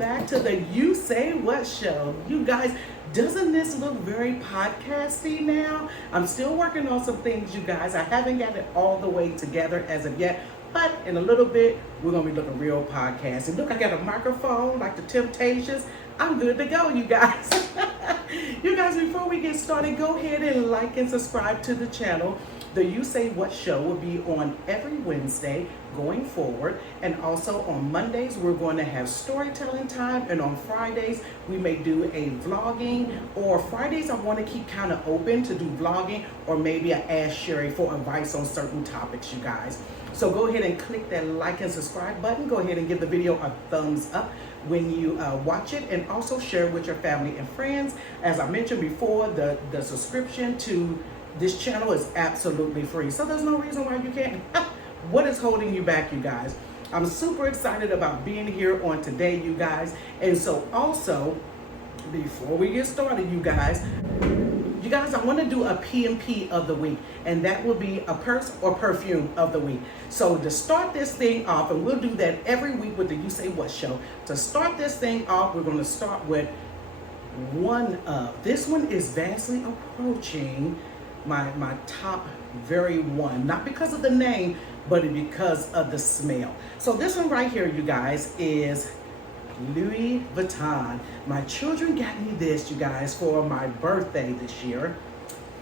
back to the You Say What show. You guys, doesn't this look very podcasty now? I'm still working on some things, you guys. I haven't got it all the way together as of yet, but in a little bit, we're gonna be looking real podcasty. Look, I got a microphone like the Temptations. I'm good to go, you guys. You guys, before we get started, go ahead and like and subscribe to the channel. The You Say What show will be on every Wednesday going forward, and also on Mondays we're going to have storytelling time, and on Fridays we may do a vlogging, or Fridays I want to keep kind of open to do vlogging, or maybe I ask Sherry for advice on certain topics, you guys. So go ahead and click that like and subscribe button. Go ahead and give the video a thumbs up when you watch it, and also share with your family and friends. As I mentioned before, the subscription to this channel is absolutely free, so there's no reason why you can't. What is holding you back, you guys? I'm super excited about being here on today, you guys. And so also, before we get started, you guys, I want to do a P&P of the week, and that will be a purse or perfume of the week. So to start this thing off, and we'll do that every week with the You Say What show. To start this thing off, we're going to start with one of. This one is vastly approaching my top very one, not because of the name, but because of the smell. So this one right here, you guys, is Louis Vuitton. My children got me this, you guys, for my birthday this year,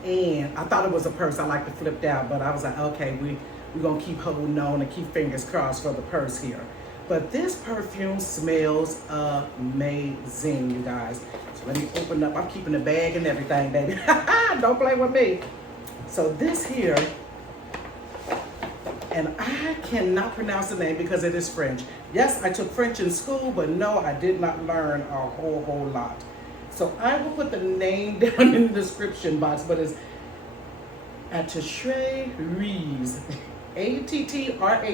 and I thought it was a purse. I like to flip down, but I was like, okay, we're gonna keep holding on and keep fingers crossed for the purse here. But this perfume smells amazing, you guys. So let me open up. I'm keeping the bag and everything, baby. Don't play with me. So this here, and I cannot pronounce the name because it is French. Yes, I took French in school, but no, I did not learn a whole lot. So I will put the name down in the description box, but it's Attrape-Rebels, Attrape-Rebels,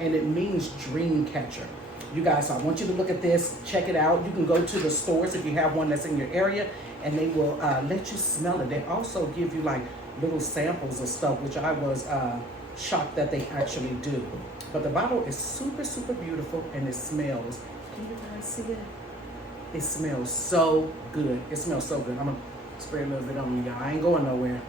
and it means dream catcher. You guys, so I want you to look at this, check it out. You can go to the stores if you have one that's in your area, and they will let you smell it. They also give you like little samples of stuff, which I was shocked that they actually do. But the bottle is super, super beautiful, and it smells. Can you guys see it? It smells so good. It smells so good. I'm gonna spray a little bit on y'all. I ain't going nowhere,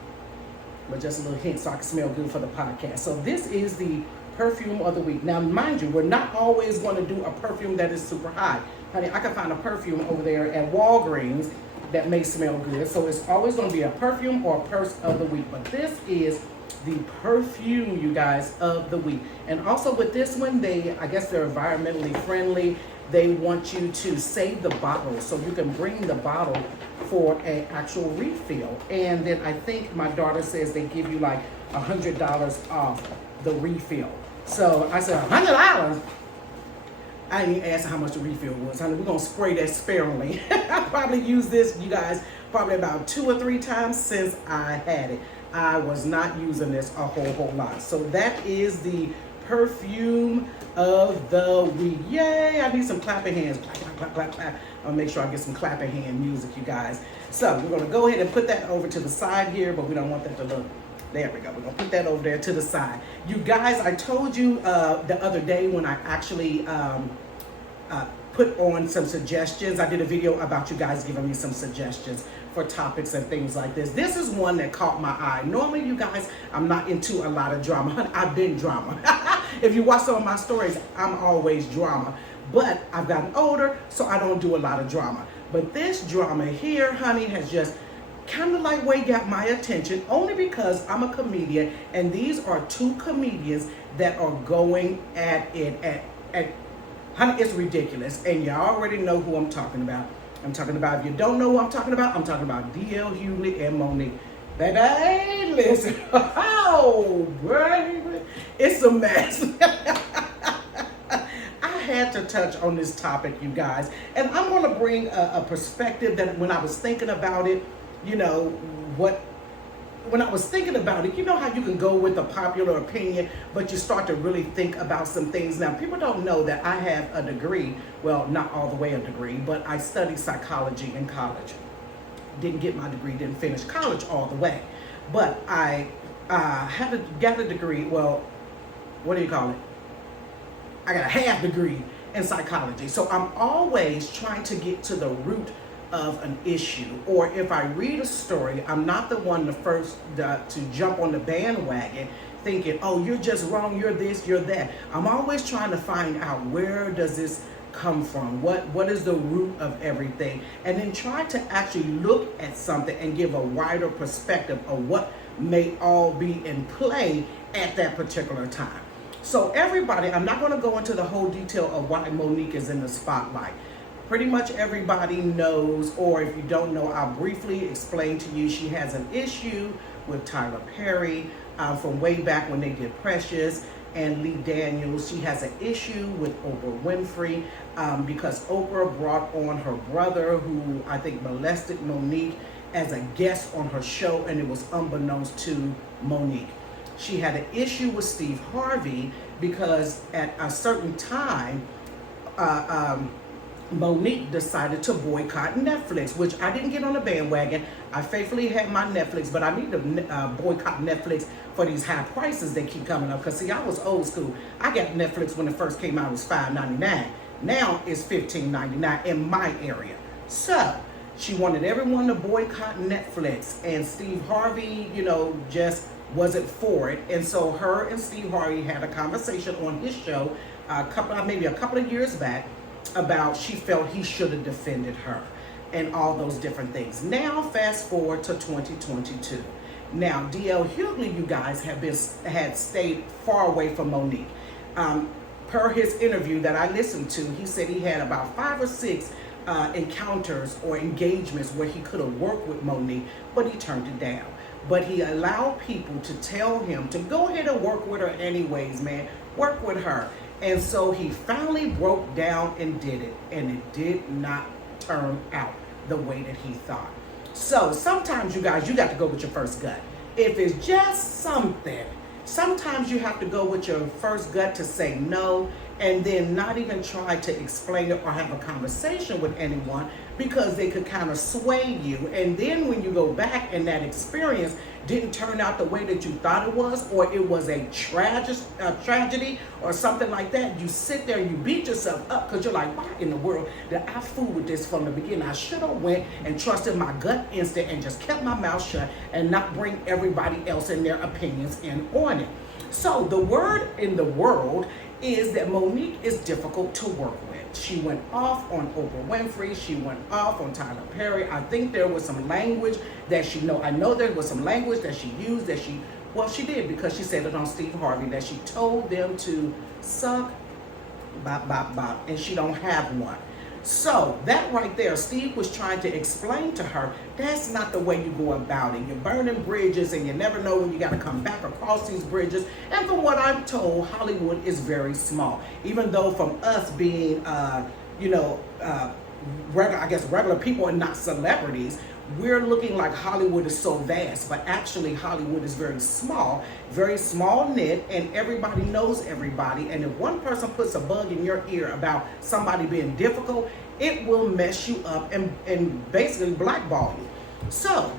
but just a little hint so I can smell good for the podcast. So this is the perfume of the week. Now, mind you, we're not always going to do a perfume that is super high. Honey, I can find a perfume over there at Walgreens that may smell good. So it's always going to be a perfume or a purse of the week. But this is the perfume, you guys, of the week. And also with this one, I guess they're environmentally friendly. They want you to save the bottle, so you can bring the bottle for an actual refill. And then I think my daughter says they give you like $100 off the refill. So I said, $100? I didn't ask how much the refill was, honey. We're gonna spray that sparingly. I probably used this, you guys, probably about 2 or 3 times since I had it. I was not using this a whole lot. So that is the perfume of the week. Yay! I need some clapping hands. Clap, clap, clap, clap, clap. I'll make sure I get some clapping hand music, you guys. So we're gonna go ahead and put that over to the side here, but we don't want that to look. There we go. We're gonna put that over there to the side. You guys, I told you the other day when I actually put on some suggestions. I did a video about you guys giving me some suggestions for topics and things like this. This is one that caught my eye. Normally, you guys, I'm not into a lot of drama. Honey, I've been drama. If you watch some of my stories, I'm always drama. But I've gotten older, so I don't do a lot of drama. But this drama here, honey, has just kind of like way got my attention, only because I'm a comedian, and these are 2 comedians that are going at it honey, it's ridiculous, and you already know who I'm talking about. I'm talking about, if you don't know who I'm talking about DL Hughley and Mo'Nique. Baby, listen, oh, baby, it's a mess. I had to touch on this topic, you guys, and I'm going to bring a perspective that when I was thinking about it, you know, when I was thinking about it, you know how you can go with a popular opinion, but you start to really think about some things. Now, people don't know that I have a degree, well, not all the way a degree, but I studied psychology in college. Didn't get my degree, didn't finish college all the way, but I got a degree, well, what do you call it? I got a half degree in psychology. So I'm always trying to get to the root of an issue. Or if I read a story, I'm not the one to jump on the bandwagon thinking, oh, you're just wrong, you're this, you're that. I'm always trying to find out, where does this come from? What is the root of everything? And then try to actually look at something and give a wider perspective of what may all be in play at that particular time. So everybody, I'm not going to go into the whole detail of why Mo'Nique is in the spotlight. Pretty much everybody knows, or if you don't know, I'll briefly explain to you. She has an issue with Tyler Perry from way back when they did Precious, and Lee Daniels. She has an issue with Oprah Winfrey because Oprah brought on her brother, who I think molested Mo'Nique, as a guest on her show, and it was unbeknownst to Mo'Nique. She had an issue with Steve Harvey because at a certain time, Mo'Nique decided to boycott Netflix, which I didn't get on the bandwagon. I faithfully had my Netflix, but I need to boycott Netflix for these high prices that keep coming up. Because see, I was old school. I got Netflix when it first came out, it was $5.99. Now it's $15.99 in my area. So she wanted everyone to boycott Netflix, and Steve Harvey, just wasn't for it. And so her and Steve Harvey had a conversation on his show maybe a couple of years back about she felt he should have defended her and all those different things. Now fast forward to 2022. Now DL Hughley, you guys, had stayed far away from Mo'Nique. Per his interview that I listened to, he said he had about 5 or 6 encounters or engagements where he could have worked with Mo'Nique, but he turned it down. But he allowed people to tell him to go ahead and work with her anyways, man. Work with her. And so he finally broke down and did it. And it did not turn out the way that he thought. So sometimes, you guys, you got to go with your first gut. If it's just something, sometimes you have to go with your first gut to say no, and then not even try to explain it or have a conversation with anyone, because they could kind of sway you. And then when you go back and that experience didn't turn out the way that you thought it was, or it was a tragedy or something like that, you sit there and you beat yourself up because you're like, why in the world did I fool with this from the beginning? I should have went and trusted my gut instinct and just kept my mouth shut and not bring everybody else and their opinions in on it. So the word in the world is that Mo'Nique is difficult to work with. She went off on Oprah Winfrey. She went off on Tyler Perry. I think there was some language that I know there was some language that she used she did, because she said it on Steve Harvey, that she told them to suck, bop, bop, bop, and she don't have one. So that right there, Steve was trying to explain to her, that's not the way you go about it. You're burning bridges and you never know when you got to come back across these bridges. And from what I'm told, Hollywood is very small. Even though from us being, regular people and not celebrities, we're looking like Hollywood is so vast, but actually Hollywood is very small knit, and everybody knows everybody. And if one person puts a bug in your ear about somebody being difficult, it will mess you up and basically blackball you. So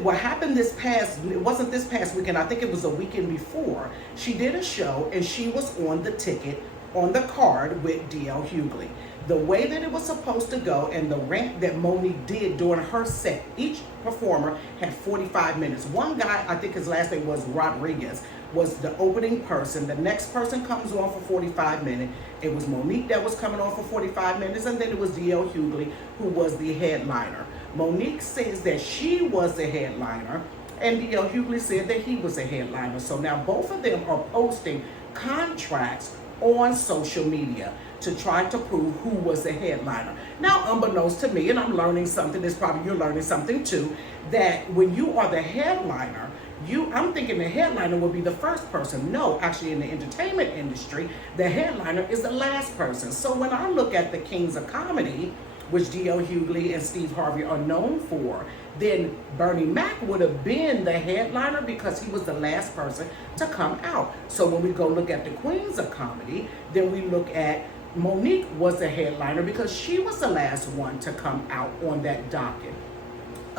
what happened it wasn't this past weekend, I think it was a weekend before, she did a show and she was on the card with DL Hughley. The way that it was supposed to go and the rant that Mo'Nique did during her set, each performer had 45 minutes. One guy, I think his last name was Rodriguez, was the opening person. The next person comes on for 45 minutes. It was Mo'Nique that was coming on for 45 minutes, and then it was DL Hughley, who was the headliner. Mo'Nique says that she was the headliner, and DL Hughley said that he was a headliner. So now both of them are posting contracts on social media to try to prove who was the headliner. Now, unbeknownst to me, and I'm learning something, you're learning something too, that when you are the headliner, I'm thinking the headliner would be the first person. No, actually in the entertainment industry, the headliner is the last person. So when I look at the Kings of Comedy, which DL Hughley and Steve Harvey are known for, then Bernie Mac would have been the headliner because he was the last person to come out. So when we go look at the Queens of Comedy, then we look at Mo'Nique was the headliner because she was the last one to come out on that docket.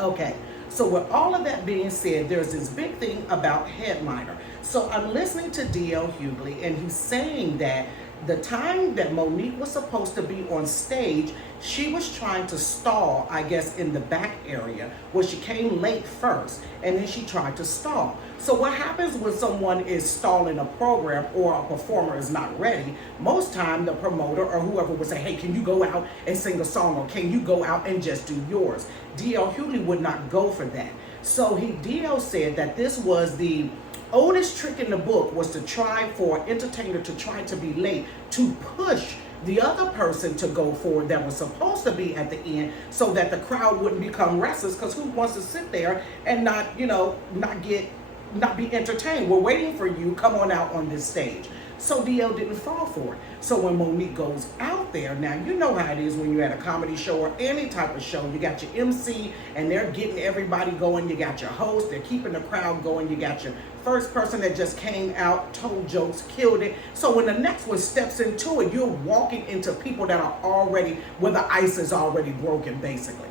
Okay, so with all of that being said, there's this big thing about headliner. So I'm listening to DL Hughley, and he's saying that the time that Mo'Nique was supposed to be on stage, she was trying to stall, I guess, in the back area where she came late first, and then she tried to stall. So what happens when someone is stalling a program or a performer is not ready? Most time the promoter or whoever would say, hey, can you go out and sing a song, or can you go out and just do yours? DL Hughley would not go for that. So DL said that this was the oldest trick in the book, was to try for an entertainer to try to be late to push the other person to go forward that was supposed to be at the end, so that the crowd wouldn't become restless, because who wants to sit there and not be entertained? We're waiting for you, come on out on this stage. So DL didn't fall for it. So when Mo'Nique goes out there, now you know how it is when you're at a comedy show or any type of show. You got your MC and they're getting everybody going. You got your host, they're keeping the crowd going. You got your first person that just came out, told jokes, killed it. So when the next one steps into it, you're walking into people that are already, where the ice is already broken, basically.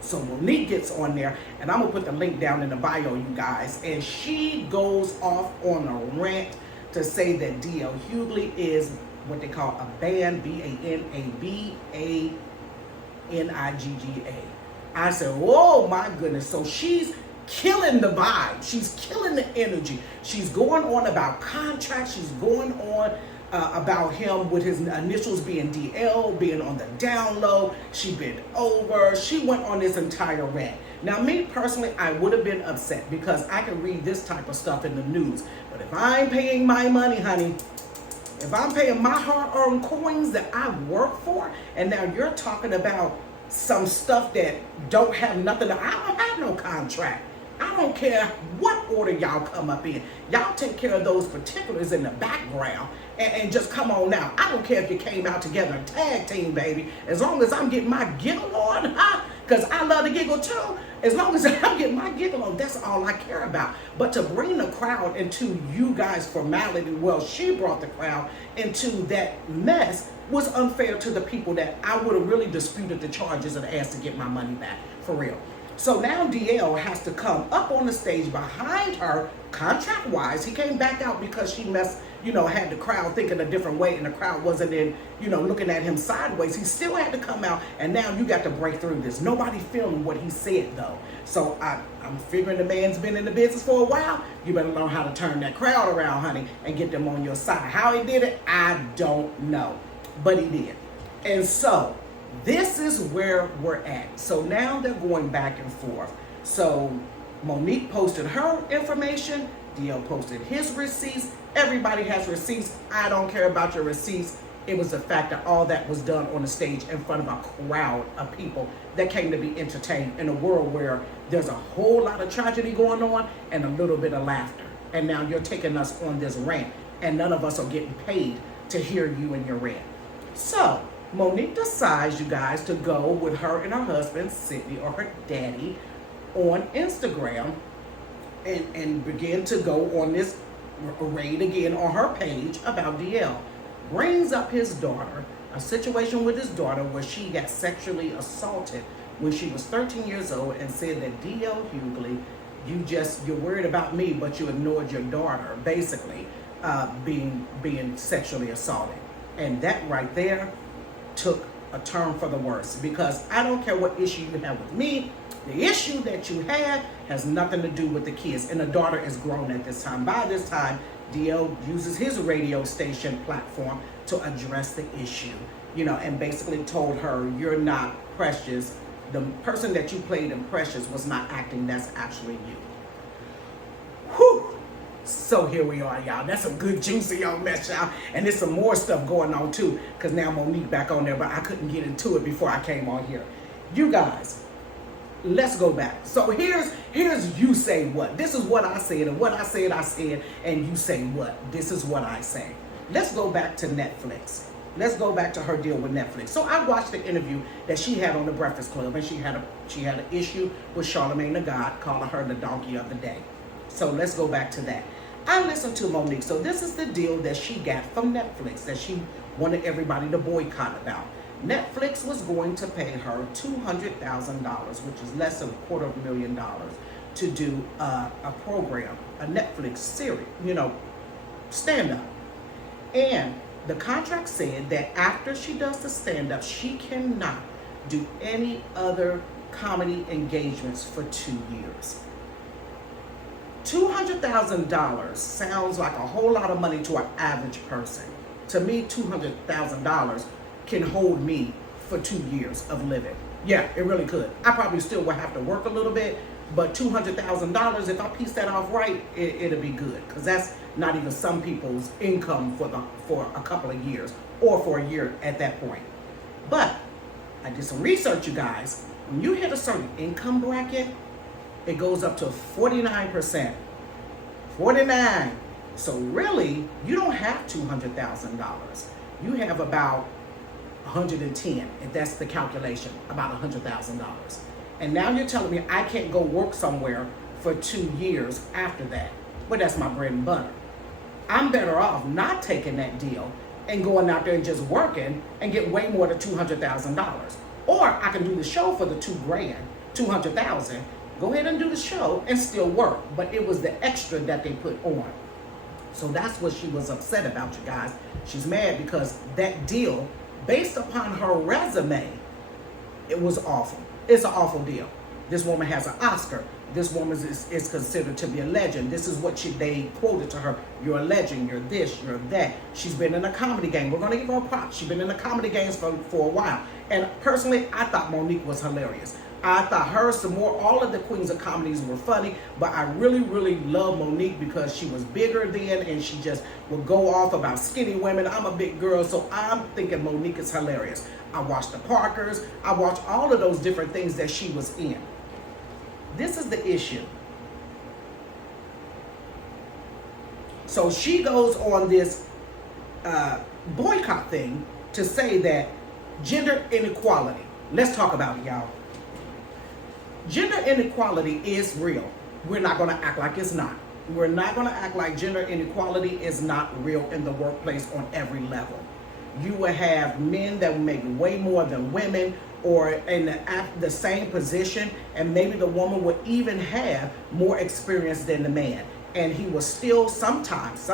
So Mo'Nique gets on there, and I'm gonna put the link down in the bio, you guys, and she goes off on a rant to say that DL Hughley is what they call a band, BANABANIGGA. I said, oh my goodness. So she's killing the vibe. She's killing the energy. She's going on about contracts. She's going on about him with his initials being DL, being on the down low. She bent over. She went on this entire rant. Now, me personally, I would have been upset, because I can read this type of stuff in the news. But if I'm paying my money, honey, if I'm paying my hard-earned coins that I work for, and now you're talking about some stuff that don't have nothing, I don't have no contract. I don't care what order y'all come up in. Y'all take care of those particulars in the background and just come on out. I don't care if you came out together and tag team, baby. As long as I'm getting my giggle on, because I love to giggle too. As long as I'm getting my giggle on, that's all I care about. But to bring the crowd into you guys' formality, well, she brought the crowd into that mess, was unfair to the people that I would have really disputed the charges and asked to get my money back, for real. So now DL has to come up on the stage behind her, contract-wise. He came back out because she had the crowd thinking a different way, and the crowd wasn't looking at him sideways. He still had to come out, and now you got to break through this. Nobody filmed what he said, though. So I'm figuring the man's been in the business for a while. You better learn how to turn that crowd around, honey, and get them on your side. How he did it, I don't know, but he did. And so this is where we're at. So now they're going back and forth. So Mo'Nique posted her information. DL posted his receipts. Everybody has receipts. I don't care about your receipts. It was the fact that all that was done on the stage in front of a crowd of people that came to be entertained in a world where there's a whole lot of tragedy going on and a little bit of laughter. And now you're taking us on this rant, and none of us are getting paid to hear you in your rant. So Mo'Nique decides, you guys, to go with her and her husband, Sydney, or her daddy, on Instagram and begin to go on this raid again on her page about DL. Brings up his daughter, a situation with his daughter where she got sexually assaulted when she was 13 years old, and said that DL Hughley, you're worried about me, but you ignored your daughter, basically, being sexually assaulted. And that right there took a turn for the worse, because I don't care what issue you have with me. The issue that you have has nothing to do with the kids, and the daughter is grown at this time. By this time, DL uses his radio station platform to address the issue, and basically told her, you're not Precious. The person that you played in Precious was not acting, that's actually you. Whew. So here we are, y'all. That's a good juicy old mess, y'all. And there's some more stuff going on too, because now Mo'Nique back on there, but I couldn't get into it before I came on here. You guys, let's go back. So here's you say what. This is what I said, and what I said, and you say what. This is what I say. Let's go back to Netflix. Let's go back to her deal with Netflix. So I watched the interview that she had on The Breakfast Club, and she had an issue with Charlamagne the God, calling her the donkey of the day. So let's go back to that. I listened to Mo'Nique. So this is the deal that she got from Netflix that she wanted everybody to boycott about. Netflix was going to pay her $200,000, which is less than $250,000, to do a program, a Netflix series, stand up. And The contract said that after she does the stand-up, she cannot do any other comedy engagements for 2 years. $200,000 sounds like a whole lot of money to an average person. To me, $200,000 can hold me for 2 years of living. Yeah, it really could. I probably still would have to work a little bit, but $200,000, if I piece that off right, it'll be good. Because that's not even some people's income for a couple of years, or for a year at that point. But I did some research, you guys. When you hit a certain income bracket, it goes up to 49%. 49. So really, you don't have $200,000. You have about 110, if that's the calculation, about $100,000. And now you're telling me I can't go work somewhere for 2 years after that. But that's my bread and butter. I'm better off not taking that deal and going out there and just working and get way more than $200,000. Or I can do the show for the $200,000, go ahead and do the show and still work. But it was the extra that they put on. So that's what she was upset about, you guys. She's mad because that deal, based upon her resume, it was awful. It's an awful deal. This woman has an Oscar. This woman is considered to be a legend. This is what they quoted to her. You're a legend. You're this. You're that. She's been in a comedy game. We're going to give her props. She's been in the comedy games for a while. And personally, I thought Mo'Nique was hilarious. I thought her, some more, all of the queens of comedies were funny, but I really, really love Mo'Nique because she was bigger then and she just would go off about skinny women. I'm a big girl, so I'm thinking Mo'Nique is hilarious. I watched the Parkers. I watched all of those different things that she was in. This is the issue. So she goes on this boycott thing to say that gender inequality. Let's talk about it, y'all. Gender inequality is real. We're not going to act like it's not. We're not going to act like gender inequality is not real in the workplace on every level. You will have men that will make way more than women, or in the same position, and maybe the woman would even have more experience than the man. And he will still sometimes,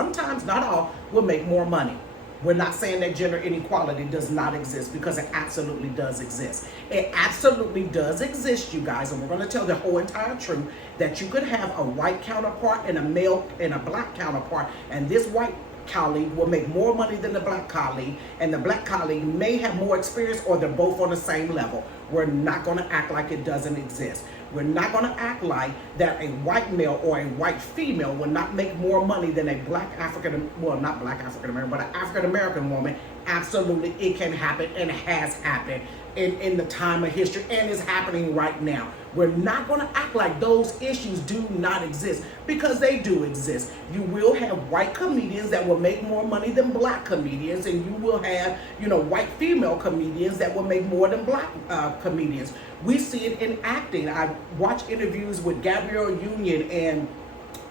not all, will make more money. We're not saying that gender inequality does not exist, because it absolutely does exist. It absolutely does exist, you guys, and we're going to tell the whole entire truth, that you could have a white counterpart and a male and a black counterpart, and this white colleague will make more money than the black colleague, and the black colleague may have more experience, or they're both on the same level. We're not going to act like it doesn't exist. We're not going to act like that a white male or a white female will not make more money than a black African, well, not black African American, but an African American woman. Absolutely, it can happen and has happened in the time of history, and is happening right now. We're not going to act like those issues do not exist, because they do exist. You will have white comedians that will make more money than black comedians, and you will have, white female comedians that will make more than black comedians. We see it in acting. I watch interviews with Gabrielle Union and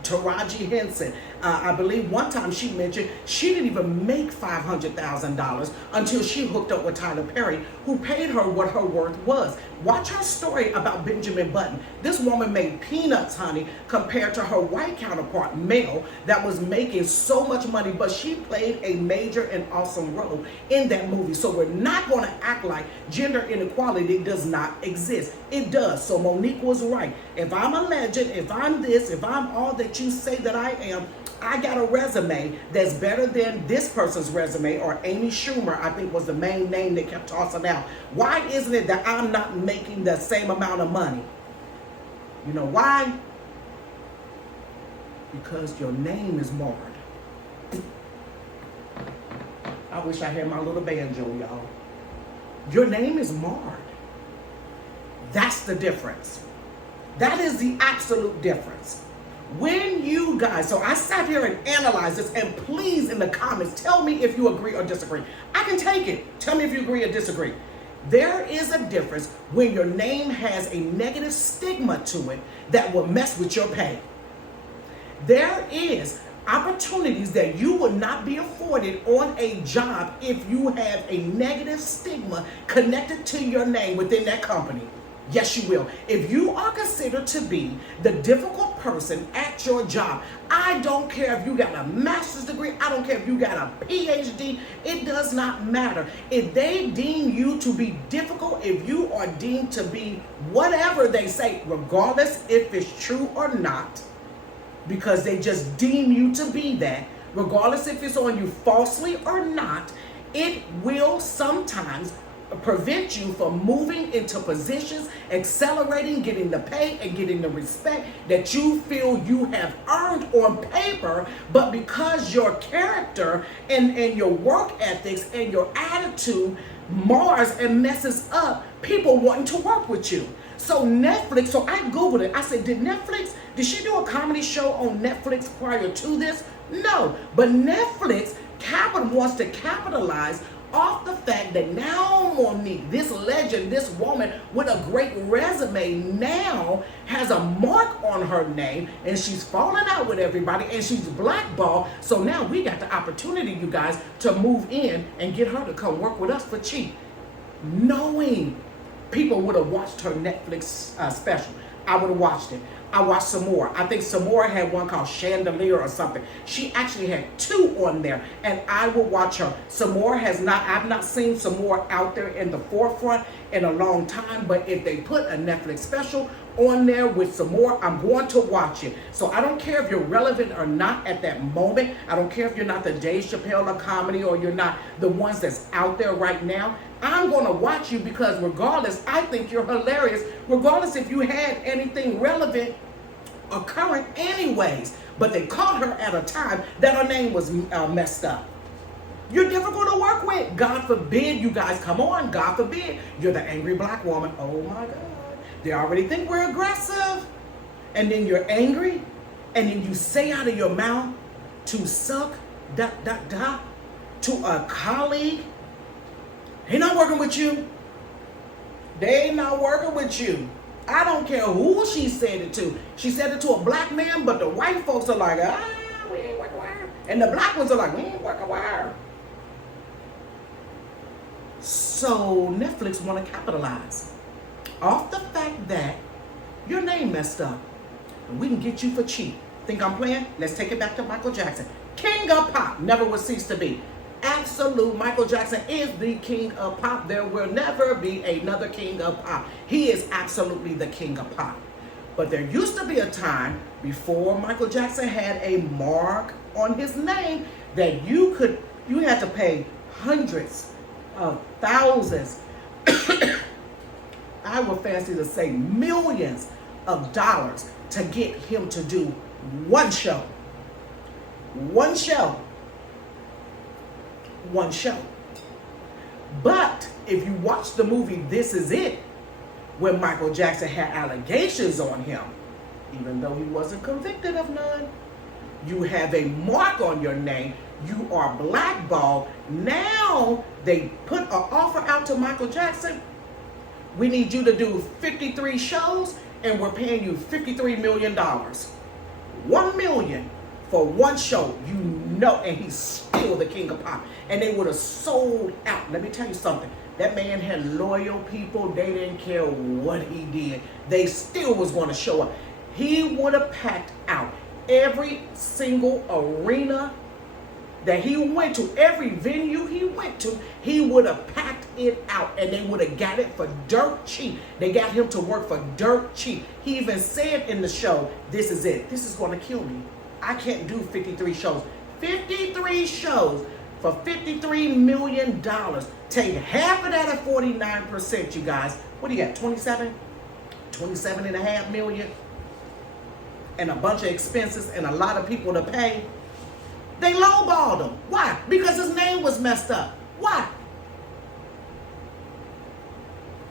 Taraji Henson. I believe one time she mentioned she didn't even make $500,000 until she hooked up with Tyler Perry, who paid her what her worth was. Watch her story about Benjamin Button. This woman made peanuts, honey, compared to her white counterpart, male, that was making so much money, but she played a major and awesome role in that movie. So we're not going to act like gender inequality does not exist. It does. So Mo'Nique was right. If I'm a legend, if I'm this, if I'm all that you say that I am, I got a resume that's better than this person's resume, or Amy Schumer, I think, was the main name they kept tossing out. Why isn't it that I'm not making the same amount of money? You know why? Because your name is marred. I wish I had my little banjo, y'all. Your name is marred. That's the difference. That is the absolute difference. When you guys, so I sat here and analyzed this, and please in the comments, tell me if you agree or disagree. I can take it. Tell me if you agree or disagree. There is a difference when your name has a negative stigma to it that will mess with your pay. There is opportunities that you will not be afforded on a job if you have a negative stigma connected to your name within that company. Yes, you will. If you are considered to be the difficult person at your job, I don't care if you got a master's degree, I don't care if you got a PhD, it does not matter. If they deem you to be difficult, if you are deemed to be whatever they say, regardless if it's true or not, because they just deem you to be that, regardless if it's on you falsely or not, it will sometimes prevent you from moving into positions, accelerating, getting the pay and getting the respect that you feel you have earned on paper, but because your character and your work ethics and your attitude mars and messes up people wanting to work with you. So Netflix, so I Googled it. I said, did she do a comedy show on Netflix prior to this? No, but Netflix wants to capitalize off the fact that now Mo'Nique, this legend, this woman with a great resume, now has a mark on her name, and she's falling out with everybody, and she's blackballed. So now we got the opportunity, you guys, to move in and get her to come work with us for cheap. Knowing people would have watched her Netflix special. I would have watched it. I watched some more. I think some more had one called Chandelier or something. She actually had 2 on there, and I will watch her. Some more has not, I've not seen some more out there in the forefront in a long time, but if they put a Netflix special on there with some more, I'm going to watch it. So I don't care if you're relevant or not at that moment. I don't care if you're not the Dave Chappelle of comedy or you're not the ones that's out there right now. I'm going to watch you because regardless, I think you're hilarious, regardless if you had anything relevant or current anyways. But they caught her at a time that her name was messed up. You're difficult to work with. God forbid, you guys, come on, God forbid, you're the angry black woman. Oh my God. They already think we're aggressive. And then you're angry. And then you say out of your mouth to suck, to a colleague. They not working with you. They not working with you. I don't care who she said it to. She said it to a black man, but the white folks are like, we ain't working with her. And the black ones are like, we ain't working with her. So Netflix want to capitalize off the fact that your name messed up. And we can get you for cheap. Think I'm playing? Let's take it back to Michael Jackson. King of pop, never will cease to be. Absolute, Michael Jackson is the king of pop. There will never be another king of pop. He is absolutely the king of pop. But there used to be a time before Michael Jackson had a mark on his name that you had to pay hundreds of thousands, I would fancy to say millions of dollars to get him to do one show. One show. One show. But if you watch the movie This Is It, when Michael Jackson had allegations on him, even though he wasn't convicted of none, you have a mark on your name, you are blackballed. Now they put an offer out to Michael Jackson. We need you to do 53 shows and we're paying you $53 million. $1 million for one show, you know, and he's still the king of pop. And they would have sold out. Let me tell you something. That man had loyal people. They didn't care what he did. They still was going to show up. He would have packed out every single arena that he went to, every venue he went to, he would have packed it out and they would have got it for dirt cheap. They got him to work for dirt cheap. He even said in the show, this is it. This is going to kill me. I can't do 53 shows. 53 shows for $53 million. Take half of that at 49%, you guys. What do you got, 27? 27.5 million? And a bunch of expenses and a lot of people to pay. They lowballed him. Why? Because his name was messed up. Why?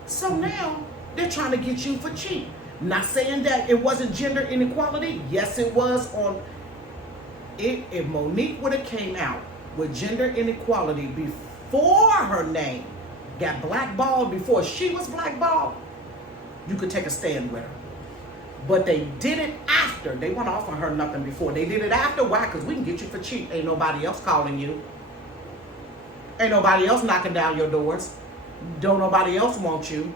So now they're trying to get you for cheap. Not saying that it wasn't gender inequality. Yes, it was on it. If Mo'Nique would have came out with gender inequality before her name got blackballed, before she was blackballed, you could take a stand with her. But they did it after. They won't offer her nothing before. They did it after. Why? Because we can get you for cheap. Ain't nobody else calling you. Ain't nobody else knocking down your doors. Don't nobody else want you.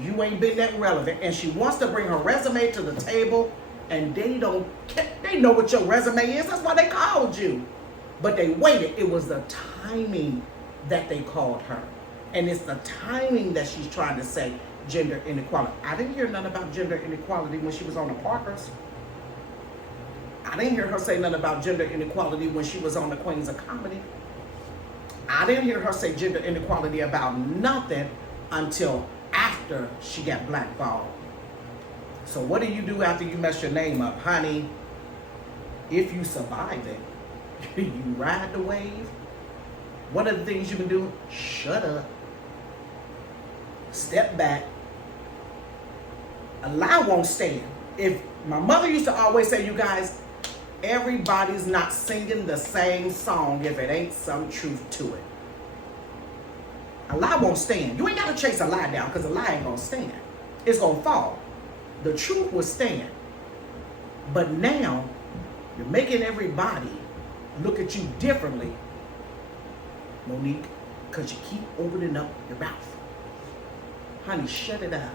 You ain't been that relevant. And she wants to bring her resume to the table, and they know what your resume is. That's why they called you. But they waited. It was the timing that they called her. And it's the timing that she's trying to say gender inequality. I didn't hear nothing about gender inequality when she was on the Parkers. I didn't hear her say nothing about gender inequality when she was on the Queens of Comedy. I didn't hear her say gender inequality about nothing until after she got blackballed. So what do you do after you mess your name up? Honey, if you survive it, you ride the wave. One of the things you can do, shut up, step back. A lie won't stand. If my mother used to always say, you guys, everybody's not singing the same song if it ain't some truth to it. A lie won't stand. You ain't got to chase a lie down because a lie ain't going to stand. It's going to fall. The truth will stand. But now, you're making everybody look at you differently, Mo'Nique, because you keep opening up your mouth. Honey, shut it up.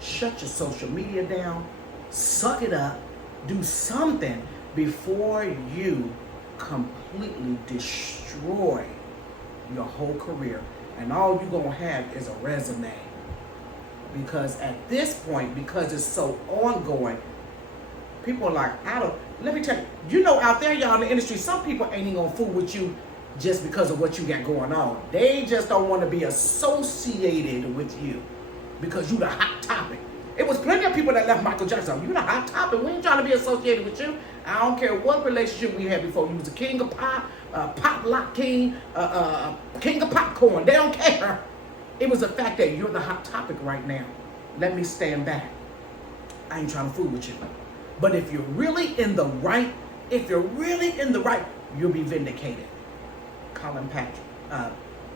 Shut your social media down. Suck it up. Do something before you completely destroy your whole career. And all you're going to have is a resume. Because at this point, because it's so ongoing, people are like, let me tell you, you know, out there, y'all in the industry, some people ain't even going to fool with you just because of what you got going on. They just don't want to be associated with you because you the hot topic. It was plenty of people that left Michael Jackson. You the hot topic. We ain't trying to be associated with you. I don't care what relationship we had before. You was the king of pop, pop lock king, king of popcorn. They don't care. It was the fact that you're the hot topic right now. Let me stand back. I ain't trying to fool with you. But if you're really in the right, you'll be vindicated. Colin Patrick.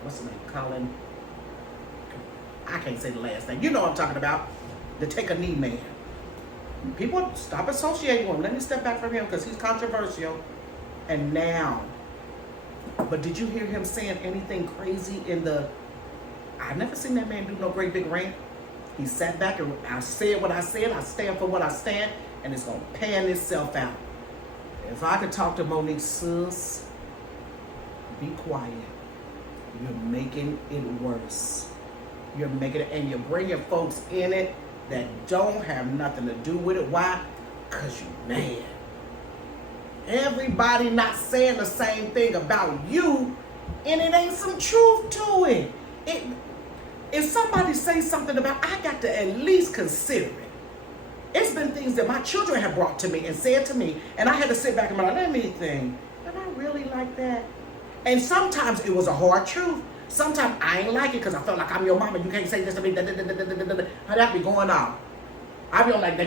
What's his name? Colin. I can't say the last name. You know what I'm talking about. The take a knee man. People stop associating with him. Let me step back from him because he's controversial. And now, but did you hear him saying anything crazy in the, I've never seen that man do no great big rant. He sat back and I said what I said. I stand for what I stand. And it's going to pan itself out. If I could talk to Mo'Nique, sis, be quiet. You're making it worse. You're making it, and you're bringing folks in it that don't have nothing to do with it. Why? Because you're mad. Everybody not saying the same thing about you, and it ain't some truth to it. If somebody says something about, I got to at least consider it. It's been things that my children have brought to me and said to me, and I had to sit back and be like, let me think, am I really like that? And sometimes it was a hard truth. Sometimes I ain't like it because I felt like I'm your mama. You can't say this to me. How that be going on? I be on like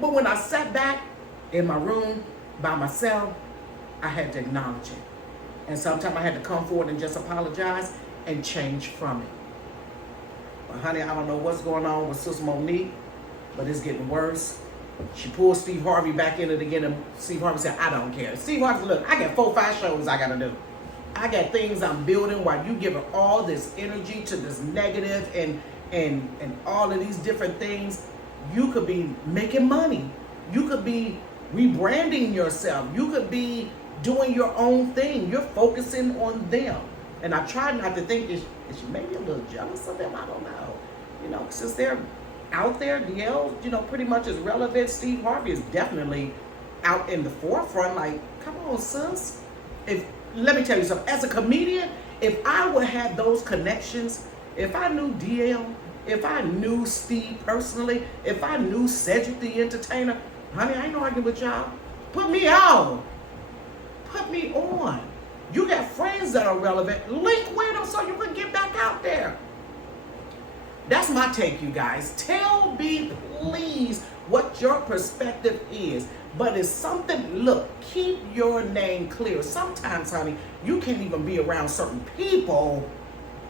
But when I sat back in my room by myself, I had to acknowledge it. And sometimes I had to come forward and just apologize and change from it. But honey, I don't know what's going on with Sister Mo'Nique, but it's getting worse. She pulled Steve Harvey back in it again, and Steve Harvey said, I don't care. Steve Harvey said, look, I got 4-5 shows I got to do. I got things I'm building while you giving all this energy to this negative and all of these different things. You could be making money. You could be rebranding yourself. You could be doing your own thing. You're focusing on them. And I try not to think, is she maybe a little jealous of them? I don't know. You know, since they're out there, DL, you know, pretty much is relevant. Steve Harvey is definitely out in the forefront. Like, come on, sis. Let me tell you something. As a comedian, if I would have those connections, if I knew DL, if I knew Steve personally, if I knew Cedric the Entertainer, honey, I ain't no arguing with y'all. Put me on. Put me on. You got friends that are relevant. Link with them so you can get back out there. That's my take, you guys. Tell me, please, what your perspective is. But it's something, look, keep your name clear. Sometimes, honey, you can't even be around certain people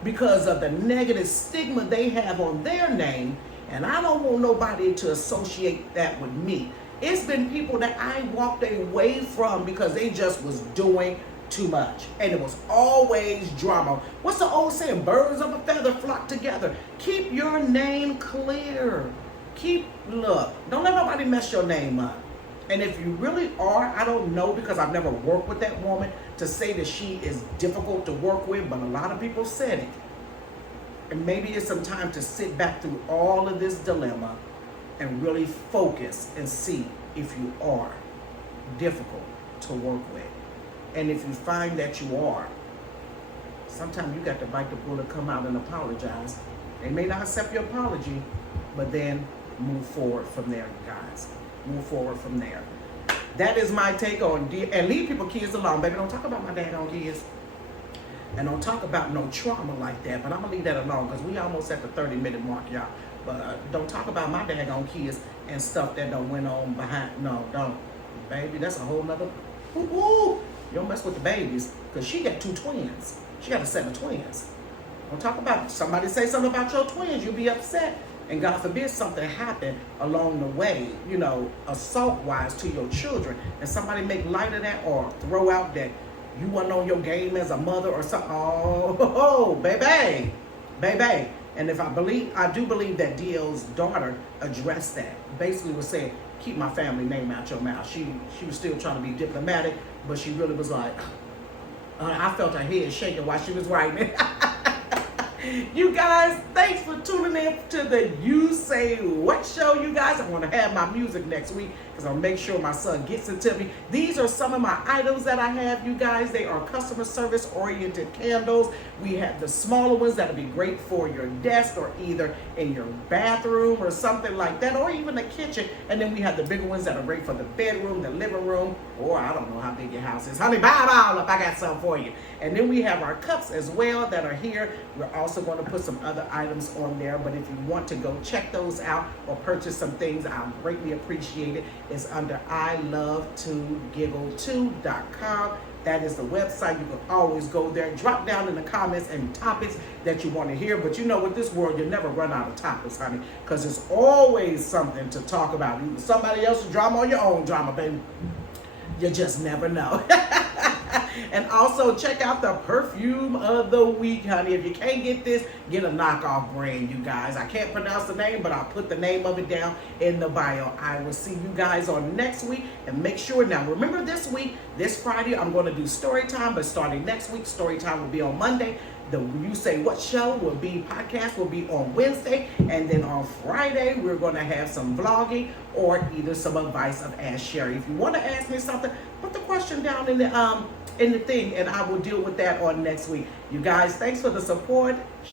because of the negative stigma they have on their name. And I don't want nobody to associate that with me. It's been people that I walked away from because they just was doing too much. And it was always drama. What's the old saying? Birds of a feather flock together. Keep your name clear. Look, don't let nobody mess your name up. And if you really are, I don't know, because I've never worked with that woman, to say that she is difficult to work with, but a lot of people said it. And maybe it's some time to sit back through all of this dilemma and really focus and see if you are difficult to work with. And if you find that you are, sometimes you got to bite the bullet, come out and apologize. They may not accept your apology, but then move forward from there, you guys. Move forward from there. That is my take on and leave people kids alone, baby. Don't talk about my daggone kids. And don't talk about no trauma like that. But I'm gonna leave that alone because we almost at the 30-minute mark, y'all. But don't talk about my daggone kids and stuff that don't went on behind. No, don't. Baby, that's a whole nother. You don't mess with the babies, because she got 2 twins. She got a set of twins. Don't talk about it. Somebody say something about your twins, you'll be upset. And God forbid something happen along the way, you know, assault-wise to your children. And somebody make light of that or throw out that you wasn't on your game as a mother or something. Oh, baby. Baby. And if I do believe that DL's daughter addressed that. Basically was saying, keep my family name out your mouth. She was still trying to be diplomatic, but she really was like, I felt her head shaking while she was writing it. You guys, thanks for tuning in to the You Say What show, you guys. I'm going to have my music next week because I'll make sure my son gets it to me. These are some of my items that I have, you guys. They are customer service oriented candles. We have the smaller ones that'll be great for your desk or either in your bathroom or something like that, or even the kitchen. And then we have the bigger ones that are great for the bedroom, the living room, or I don't know how big your house is. Honey, buy it all up. I got some for you. And then we have our cups as well that are here. We're also going to put some other items on there, but if you want to go check those out or purchase some things, I'll greatly appreciate it. It's under iLoveToGiggle2.com. That is the website. You can always go there. Drop down in the comments and topics that you want to hear. But you know, with this world, you never run out of topics, honey, because there's always something to talk about. Either somebody else's drama or your own drama, baby. You just never know. And also check out the perfume of the week, honey. If you can't get this, get a knockoff brand, you guys. I can't pronounce the name, but I'll put the name of it down in the bio. I will see you guys on next week. And make sure, now remember this week, this Friday, I'm going to do story time, but starting next week, story time will be on Monday. The You Say What show will be, podcast will be on Wednesday. And then on Friday, we're going to have some vlogging or either some advice of Ask Sherry. If you want to ask me something, put the question down in the thing, and I will deal with that on next week. You guys, thanks for the support.